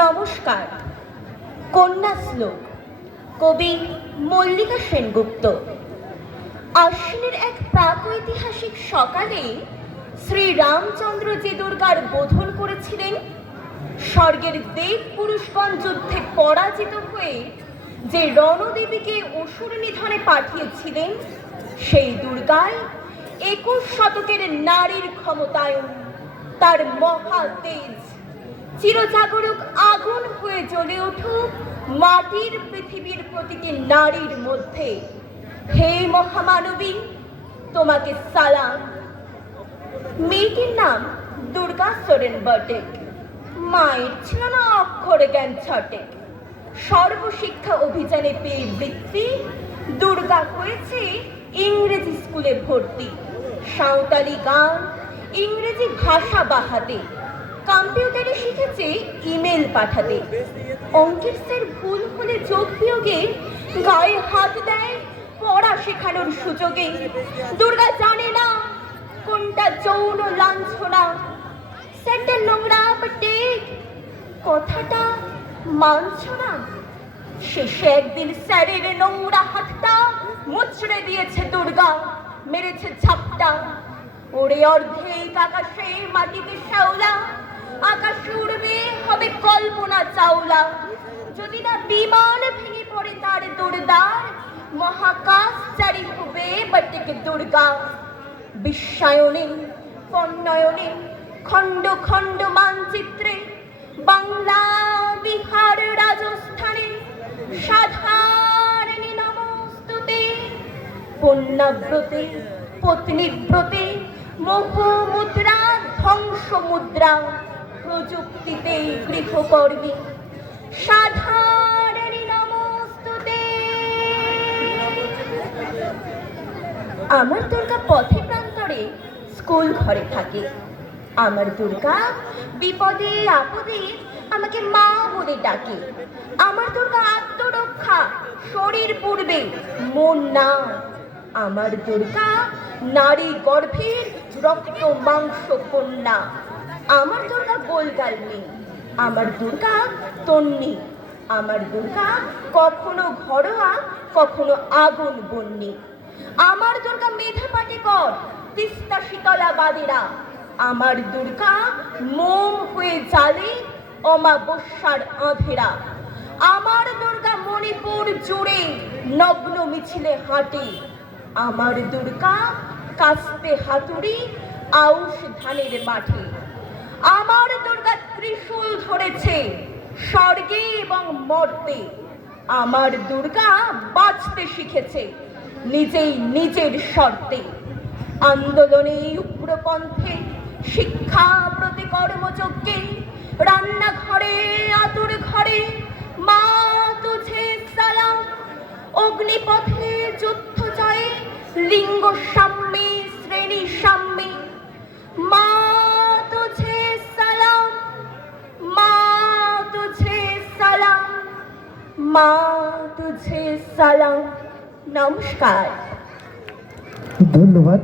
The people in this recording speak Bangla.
নমস্কার। কন্যা শ্লোক, কবি মল্লিকা সেনগুপ্ত। আশ্বিনের এক প্রাগৈতিহাসিক সকালে শ্রীরামচন্দ্র যে দুর্গার বোধন করেছিলেন, স্বর্গের দেব পুরুষগণ যুদ্ধে পরাজিত হয়ে যে রণদেবীকে অসুর নিধনে পাঠিয়েছিলেন, সেই দুর্গাই 21 শতকের নারীর ক্ষমতায়ন, তার মহা তেজ চিরজাগরুক আগুন হয়ে জ্বলে উঠুক মাটির পৃথিবীর প্রতিটি নারীর মধ্যে। হে মহামানবী, তোমাকে সালাম। মেয়েটির নাম দুর্গা সোরেন বটে। মায়ের ছিল না অক্ষরে জ্ঞান ছটে। সর্বশিক্ষা অভিযানে পেয়ে বৃত্তি, দুর্গা হয়েছে ইংরেজি স্কুলে ভর্তি। সাঁওতালি গান, ইংরেজি ভাষা বাহাতে, কম্পিউটারে শিখেছে ইমেল পাঠাতে। অঙ্কের স্যার ভুল হলে যোগ বিয়োগে গায়ে হাত দেয় পড়া শেখানোর সুযোগে। দুর্গা জানে না কোনটা যৌন লাঞ্ছনা। স্যারটা নোংরা বটে, কথাটা মানছ না। শেষে একদিন স্যারের নোংরা হাতটা মুচড়ে দিয়েছে দুর্গা, মেরেছে ঝাপটা। ওরে অর্ধেক আকাশে মাটিতে শ্যাওলা, আকাশ উড়বে হবে কল্পনা চাওলা। যদি না বিমান ভেঙে পড়ে তার দুর্দার, মহাকাশ চারি হবে বটেকে দুর্গা। বিশ্বায়নে, পণ্যয়নে, খণ্ড খণ্ড মানচিত্রে, বাংলা, বিহার, রাজস্থানে সাধারণী নমস্তুতে। কন্যাব্রতে, পত্নীব্রতে, মোহমুদ্রা, ধ্বংস মুদ্রা, প্রযুক্তিতে গৃহকর্মী সাধারণী নমস্তুতে। আমার দুর্গা পথে প্রান্তরে স্কুল ঘরে থাকে। আমার দুর্গা বিপদে আপদে আমাকে মা বলে ডাকে। আমার দুর্গা আত্মরক্ষা, শরীর পূর্বে মন না। আমার দুর্গা নারী গর্ভের রক্ত মাংস কন্যা। আমার দুর্গা গোলগাল নেই, আমার দুর্গা তন্নি। আমার দুর্গা কখনো ঘরোয়া, কখনো আগুন বন্যি। আমার দুর্গা মেধা পাটেকর, তিস্তা শীতলা বাদেরা। আমার দুর্গা মোম হয়ে জ্বালে অমাবস্যার আঁধেরা। আমার দুর্গা মণিপুর জুড়ে নগ্ন মিছিলে হাঁটে। আমার দুর্গা কাস্তে হাতুড়ি আউশ ধানের মাঠে। আমার দুর্গা ত্রিশূল ধরেছে স্বর্গে এবং মর্তে। আমার দুর্গা বাঁচতে শিখেছে নিজেই নিজের শর্তে। আন্দোলনে, উগ্রপন্থে, শিক্ষা প্রতি কর্মযজ্ঞে, রান্নাঘরে, আতুর ঘরে মা তুঝে সালাম। অগ্নিপথে, যুদ্ধ জয়ে, লিঙ্গ সাম্যে, শ্রেণী সাম্যে মা তুঝে সালাম, মা তুঝে সালাম, মা তুঝে সালাম। নমস্কার। ধন্যবাদ।